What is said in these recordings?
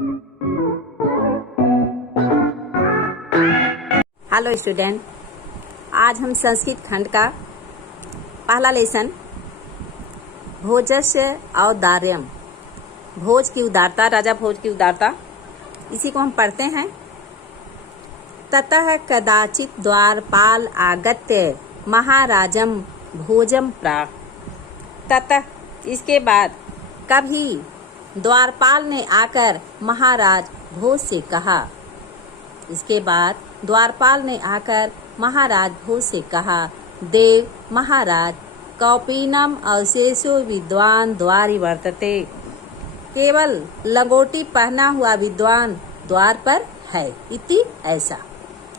Hello student, आज हम संस्कृत खंड का पहला लेसन भोजस्य औदार्यम, भोज की उदारता, राजा भोज की उदारता, इसी को हम पढ़ते हैं। ततः कदाचित द्वारपाल आगत्य महाराजम भोजम प्राह। ततः इसके बाद कभी द्वारपाल ने आकर महाराज भोज से कहा। इसके बाद द्वारपाल ने आकर महाराज भोज से कहा, देव महाराज, कौपीनम अवशेषो विद्वान द्वारि वर्तते। केवल लंगोटी पहना हुआ विद्वान द्वार पर है। इति ऐसा।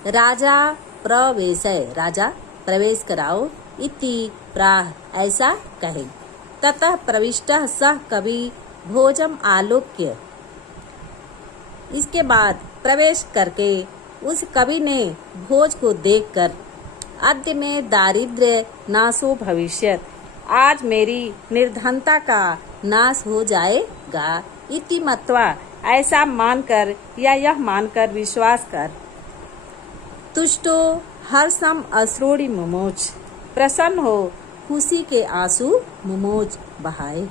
राजा प्रवेश, राजा प्रवेश कराओ। इति प्राह, ऐसा कहे। ततः प्रविष्टः सह कवि भोजम आलोक्य। इसके बाद प्रवेश करके उस कवि ने भोज को देखकर, अद्य में दारिद्र्य नाशो भविष्यत्, आज मेरी निर्धनता का नाश हो जाएगा। इति मत्वा, ऐसा मानकर या यह मानकर विश्वास कर, तुष्टो हर्षम अश्रूणि मुमोच, प्रसन्न हो खुशी के आंसू मुमोच बहाए।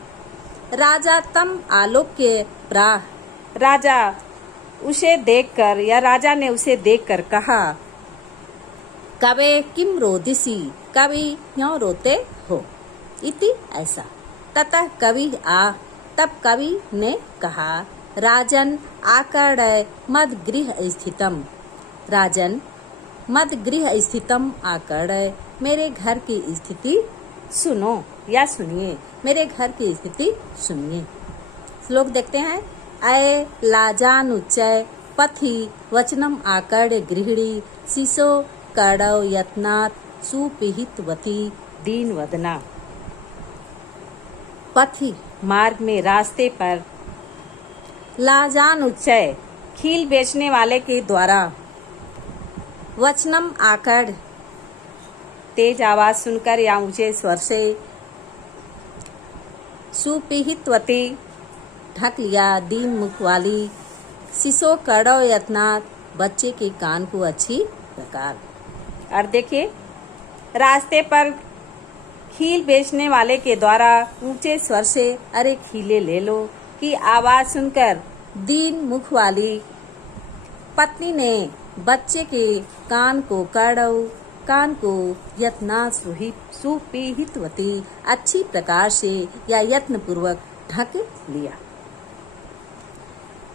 राजा तम आलोक्य प्राह, राजा उसे देखकर या राजा ने उसे देखकर कहा, कवे किम रोदिसी, कवि क्यों रोते हो। इति ऐसा। ततः कवि आ, तब कवि ने कहा, राजन आकर्णय मद गृह स्थितम, राजन मद गृह स्थितम आकर्णय, मेरे घर की स्थिति सुनो या सुनिए, मेरे घर की स्थिति सुनिए। श्लोक देखते हैं। अय लाजानुच्चय पथि वचनम आकर्ण्य गृहिणी, शिशो कड़व यत्नात् सुपिहितवती दीन वदना। पथि मार्ग में, रास्ते पर, लाजानुच्चय खील बेचने वाले के द्वारा, वचनम आकर्ण्य तेज आवाज सुनकर या ऊंचे स्वर से, सुपिहितवती ढक लिया, दीन मुख वाली, शिशो कड़व यत्नात् बच्चे के कान को अच्छी प्रकार। और देखिए, रास्ते पर खील बेचने वाले के द्वारा ऊंचे स्वर से अरे खीले ले लो की आवाज सुनकर दीन मुख वाली पत्नी ने बच्चे के कान को कड़व, कान को यत्नात् सुपिहितवती अच्छी प्रकार से या यत्न पूर्वक ढक लिया।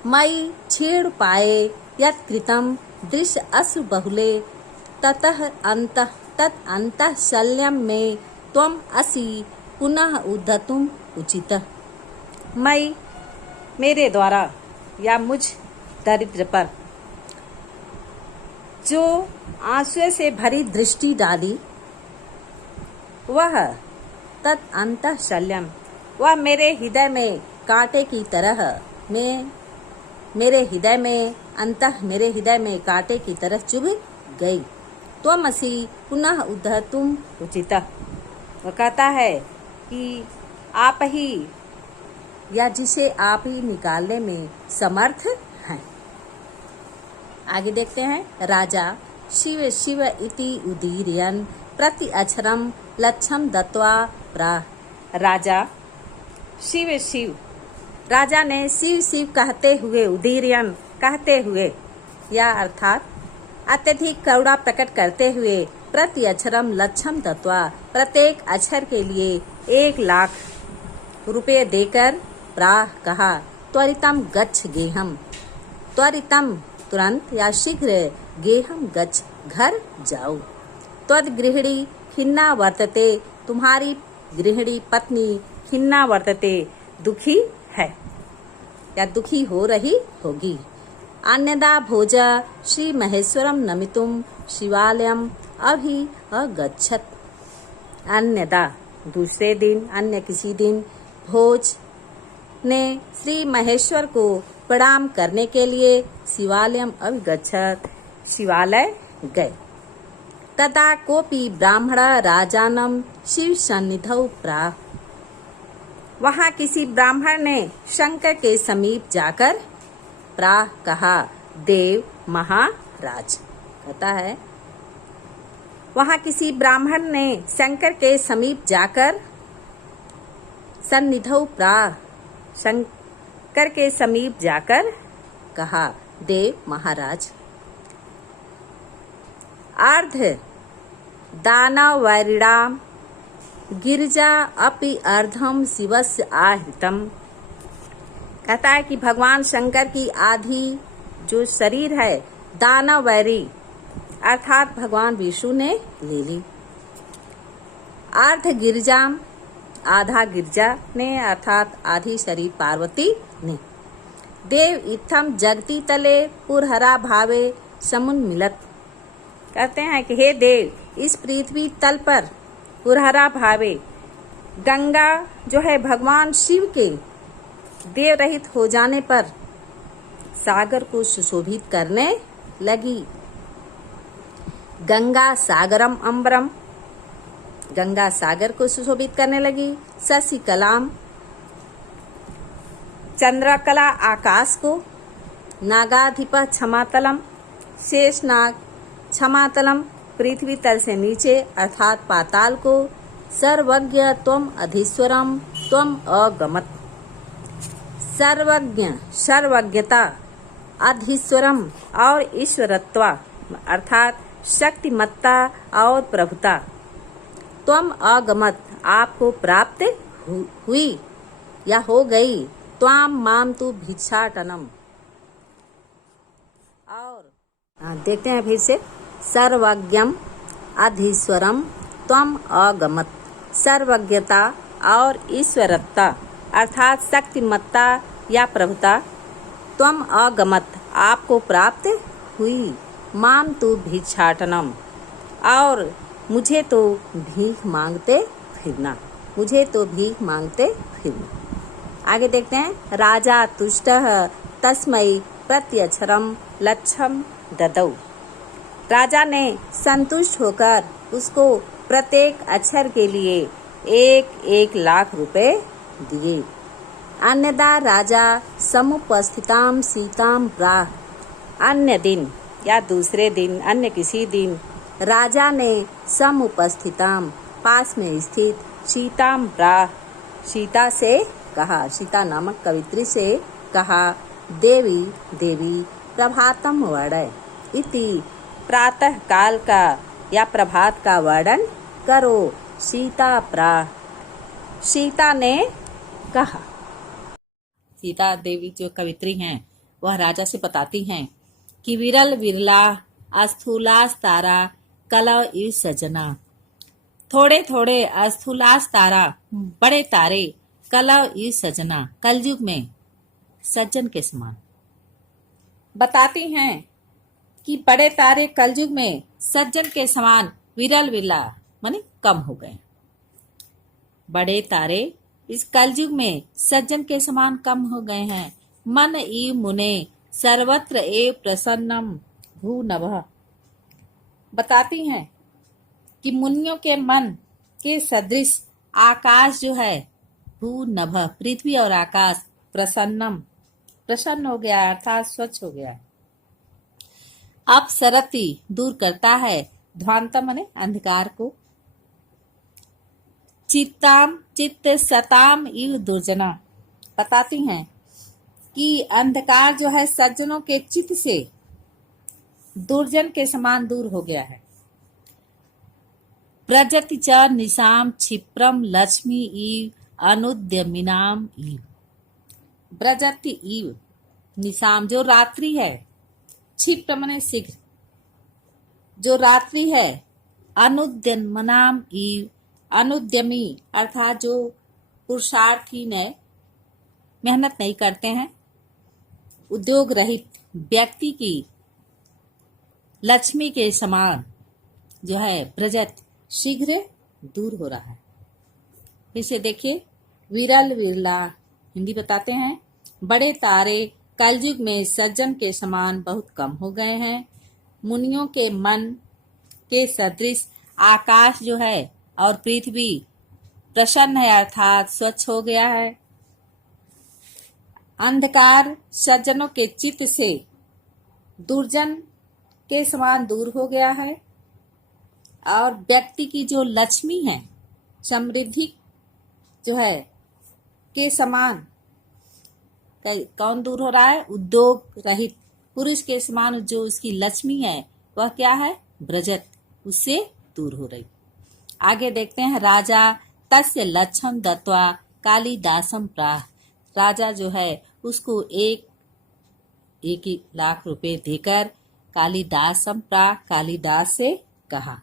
मई छेड़ पाए यत् कृतम दृश्य अश्रु बहुले, ततः अंतः तत् अंतः शल्यम में त्वम असि पुनः उद्धतुम उचितः। मई, मेरे द्वारा या मुझ दरिद्र पर जो आंसू से भरी दृष्टि डाली, वह तत् अंतः शल्यम, वह मेरे हृदय में कांटे की तरह, मेरे हृदय में अंतः मेरे हृदय में कांटे की तरह चुभ गई। त्वमसि पुनः उद्धर्तुम उचितः, वह कहता है कि आप ही या जिसे आप ही निकालने में समर्थ हैं। आगे देखते हैं। राजा शिव शिव इति उदीरयन् प्रति अक्षरम लक्ष्यम दत्वा प्राह। राजा शिव शिव, राजा ने शिव शिव कहते हुए, उदीरयन् कहते हुए या अर्थात अत्यधिक करुणा प्रकट करते हुए, प्रति अक्षरम लक्ष्यम दत्वा, प्रत्येक अक्षर के लिए 1,00,000 रुपये देकर प्राह कहा, त्वरितम गच्छ गेहम, त्वरितम तुरंत या शीघ्र, गेहम गच्छ घर जाओ। त्वद गृहिणी खिन्ना वर्तते, तुम्हारी गृहिणी पत्नी खिन्ना वर्तते दुखी है या दुखी हो रही होगी। अन्यदा भोज श्री महेश्वरम नमितुम शिवालयम अभि अगच्छत। अन्यदा दूसरे दिन, अन्य किसी दिन, भोज ने श्री महेश्वर को प्रणाम करने के लिए शिवालयम अभिगच्छत, शिवालय गए। तथा कोपि ब्राह्मण राजानम शिव सन्निधौ प्राह। वहां किसी ब्राह्मण ने शंकर के समीप जाकर प्राह कहा, देव महाराज। कहता है वहां किसी ब्राह्मण ने शंकर के समीप जाकर सन्निधौ प्राह, शंकर के समीप जाकर कहा, देव महाराज। अर्ध दानवैरिणाम गिरिजा अपि अर्धम शिवस्य आहृतम। कहता है कि भगवान शंकर की आधी जो शरीर है दानवैरी अर्थात भगवान विष्णु ने ले ली। अर्ध गिरिजाम आधा गिरजा ने अर्थात आधी शरीर पार्वती ने। देव इत्थम जगती तले पुरहरा भावे समुन मिलत। कहते हैं कि हे देव, इस पृथ्वी तल पर पुरहरा भावे गंगा जो है भगवान शिव के देव रहित हो जाने पर सागर को सुशोभित करने लगी। गंगा सागरम अम्बरम, गंगा सागर को सुशोभित करने लगी। शशिकलाम चंद्रकला आकाश को, नागाधिप क्षमातलम शेषनाग क्षमातलम पृथ्वी तल से नीचे अर्थात पाताल को। सर्वज्ञ त्वम अधीश्वरम त्वम अगमत। सर्वज्ञ सर्वज्ञता, अधीश्वरम और ईश्वरत्वा अर्थात शक्तिमत्ता और प्रभुता। त्वम अगमत आपको प्राप्त हुई या हो गई। त्वाम माम तु भिक्षाटनम। और देखते हैं फिर से। सर्वज्ञम अधीश्वरम त्वम अगमत। सर्वज्ञता और ईश्वरत्ता अर्थात शक्तिमत्ता या प्रभुता। त्वम अगमत आपको प्राप्त हुई। माम तु भिक्षाटनम और मुझे तो भीख मांगते फिरना, मुझे तो भीख मांगते फिरना। आगे देखते हैं। राजा तुष्टः तस्मै प्रत्यक्षरम लक्षम ददौ। राजा ने संतुष्ट होकर उसको प्रत्येक अक्षर के लिए 1-1 लाख रुपए दिए। अन्यदा राजा समुपस्थिताम सीताम प्राह। अन्य दिन या दूसरे दिन, अन्य किसी दिन राजा ने समुपस्थिताम पास में स्थित सीताम प्राह सीता से कहा, सीता नामक कवित्री से कहा, देवी देवी प्रभातम वर्णय इति। प्रातः काल का या प्रभात का वर्णन करो। सीता प्राह, सीता ने कहा। सीता देवी जो कवित्री हैं वह राजा से बताती हैं कि विरल विरला अस्थूलास तारा कलव इव सजना। थोड़े थोड़े अस्थूलास तारा बड़े तारे कलव इव सजना कलयुग में सज्जन के समान। बताती हैं कि बड़े तारे कलयुग में सज्जन के समान विरल विरला माने कम हो गए। बड़े तारे इस कलयुग में सज्जन के समान कम हो गए हैं। मन ई मुने सर्वत्र ए प्रसन्नम भू नभः। बताती हैं कि मुनियों के मन के सदृश आकाश जो है भू नभः पृथ्वी और आकाश प्रसन्नम प्रसन्न हो गया अर्थात स्वच्छ हो गया। अब सरति दूर करता है ध्वांत मने अंधकार को। चित्ताम चित्त सताम इव दुर्जना। बताती हैं कि अंधकार जो है सज्जनों के चित्त से दुर्जन के समान दूर हो गया है। प्रजति च निशाम क्षिप्रम लक्ष्मी इव अनुद्यमिनाम इव। ब्रजति इव निशाम जो रात्रि है, क्षिप्र मने शीघ्र, जो रात्रि है, अनुद्यमनाम इव अनुद्यमी अर्थात जो पुरुषार्थी ने मेहनत नहीं करते हैं, उद्योग रहित व्यक्ति की लक्ष्मी के समान जो है ब्रजत शीघ्र दूर हो रहा है। इसे देखिए। विरल विरला हिंदी बताते हैं। बड़े तारे कलयुग में सज्जन के समान बहुत कम हो गए हैं। मुनियों के मन के सदृश आकाश जो है और पृथ्वी प्रसन्न है अर्थात स्वच्छ हो गया है। अंधकार सज्जनों के चित्त से दुर्जन के समान दूर हो गया है और व्यक्ति की जो लक्ष्मी है, समृद्धि जो है के समान कौन दूर हो रहा है? उद्योग रहित पुरुष के समान जो उसकी लक्ष्मी है वह क्या है? ब्रजत, उससे दूर हो रही। आगे देखते हैं, राजा तस्य लक्षम दत्वा कालिदासम प्राह। राजा जो है उसको एक लाख रुपए देकर कालिदासम प्राह, कालिदास से कहा,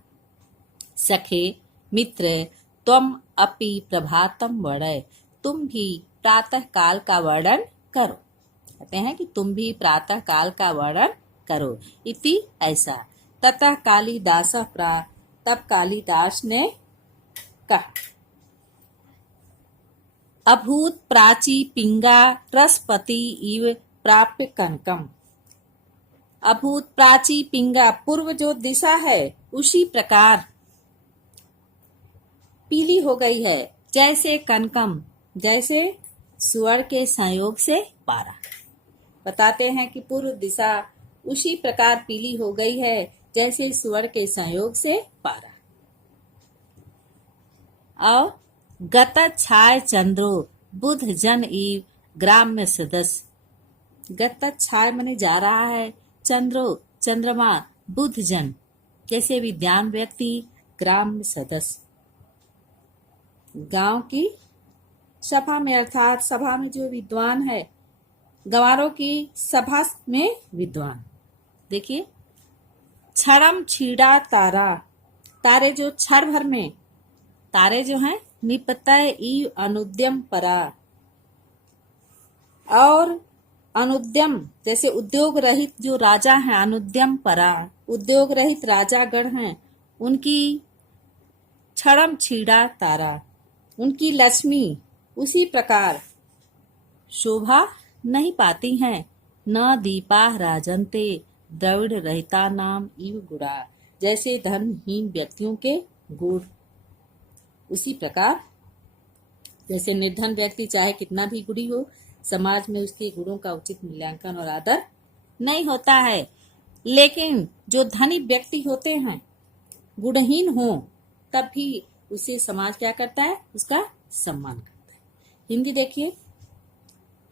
सखे मित्र तुम अपि प्रभातम वर्णय, तुम भी प्रातः काल का वर्णन करो। कहते हैं कि तुम भी प्रातः काल का वर्णन करो। इति ऐसा। ततः कालिदास प्राह, तब कालिदास ने कहा, अभूत प्राची पिंगा रसपति इव प्राप्य कनकम। अभूत प्राची पिंगा, पूर्व जो दिशा है उसी प्रकार पीली हो गई है, जैसे कनकम, जैसे सुअर के संयोग से पारा। बताते हैं कि पूर्व दिशा उसी प्रकार पीली हो गई है जैसे सुअर के संयोग से पारा। और गत छाय चंद्रो बुध जन इव ग्राम्य सदस्य। गत छाय मने जा रहा है, चंद्रो चंद्रमा, बुध जन जैसे विद्वान व्यक्ति, ग्राम्य सदस्य गांव की सभा में, अर्थात सभा में जो विद्वान है, गंवारों की सभा में विद्वान। देखिए, क्षरम छीड़ा तारा, तारे जो क्षर भर में, तारे जो हैं निपतय इव अनुद्यम परा। और अनुद्यम जैसे उद्योग रहित जो राजा हैं, अनुद्यम परा, उद्योग रहित राजागण हैं, उनकी क्षरम छीड़ा तारा, उनकी लक्ष्मी उसी प्रकार शोभा नहीं पाती हैं। न दीपा राजन्ते द्रविड़ रहता नाम इव गुड़ा, जैसे धनहीन व्यक्तियों के गुड़, उसी प्रकार जैसे निर्धन व्यक्ति चाहे कितना भी गुड़ी हो, समाज में उसके गुणों का उचित मूल्यांकन और आदर नहीं होता है। लेकिन जो धनी व्यक्ति होते हैं, गुणहीन हो, तब भी उसे समाज क्या करता है? उसका सम्मान करता है। हिंदी देखिए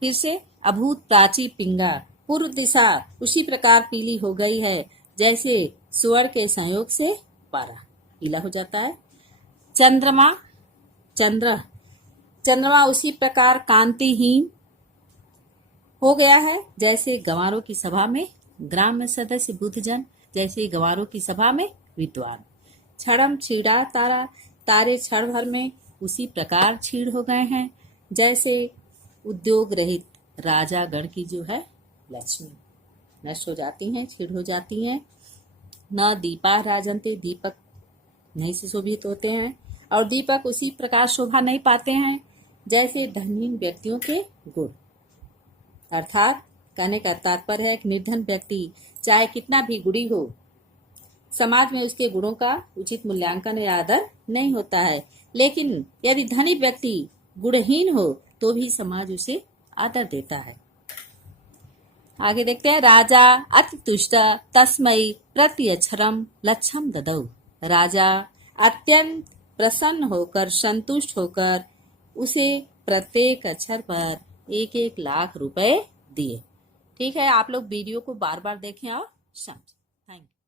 फिर से, अभूत प्राची पिंगा, पूर्व दिशा उसी प्रकार पीली हो गई है जैसे सुअर के संयोग से पारा पीला हो जाता है। चंद्रमा, चंद्रमा उसी प्रकार कांतिहीन हो गया है जैसे गंवारों की सभा में ग्राम्य सदस्य, बुद्धजन जैसे गंवारों की सभा में विद्वान। क्षणम छीड़ा तारा, तारे क्षण भर में उसी प्रकार छीड़ हो गए हैं जैसे उद्योग रहित राजा गण की जो है लक्ष्मी नष्ट हो जाती हैं, छीड़ हो जाती हैं। न दीपा राजन्ते, दीपक नहीं सुशोभित होते हैं, और दीपक उसी प्रकार शोभा नहीं पाते हैं जैसे धनहीन व्यक्तियों के गुण। अर्थात कहने का तात्पर्य है कि निर्धन व्यक्ति चाहे कितना भी गुणी हो, समाज में उसके गुणों का उचित मूल्यांकन या आदर नहीं होता है। लेकिन यदि धनी व्यक्ति गुणहीन हो तो भी समाज उसे आदर देता है। आगे देखते हैं, राजा अति तुष्ट तस्मई प्रत्यक्षरम लक्षम ददौ। राजा अत्यंत प्रसन्न होकर, संतुष्ट होकर उसे प्रत्येक अक्षर पर 1-1 लाख रुपए दिए। ठीक है, आप लोग वीडियो को बार बार देखें और समझें। Thank you.